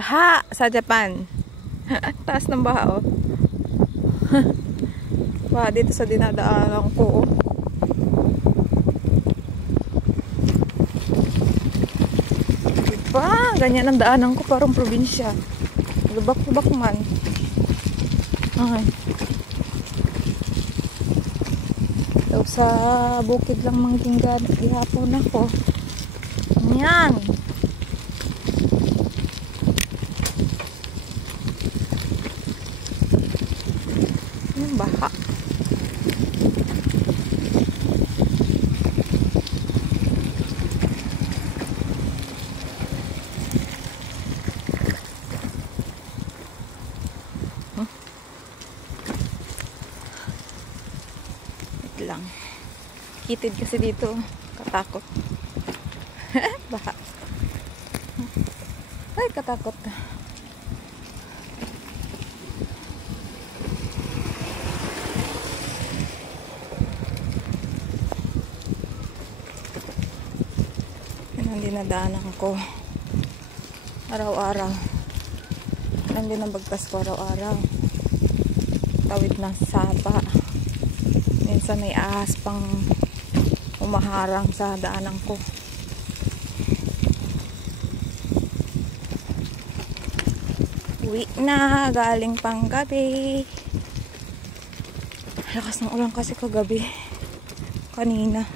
Baha sa Japan. Taas ng baha, oh. Baha dito sa dinadaanan ko, oh. Diba? Ganyan ang daanan ko, parang probinsya. Lubak-lubak man. Ay. So, sa bukid lang mangginggan. Ihapon ako. Yan. Yung baha. Lang. Kitid kasi dito. Katakot. Baha. Ay, katakot. Yan ang dinadaanan ko. Araw-araw. Yan din ang bagtas ko araw-araw. Tawid ng sapa. Minsan may ahas pang umaharang sa daanan ko. Uwi na, galing pang gabi. Lakas ng ulan kasi kagabi. Kanina.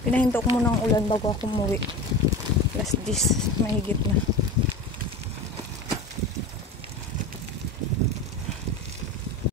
Pinahinto ko muna ang ulan bago ako umuwi. Last 10, mahigit na.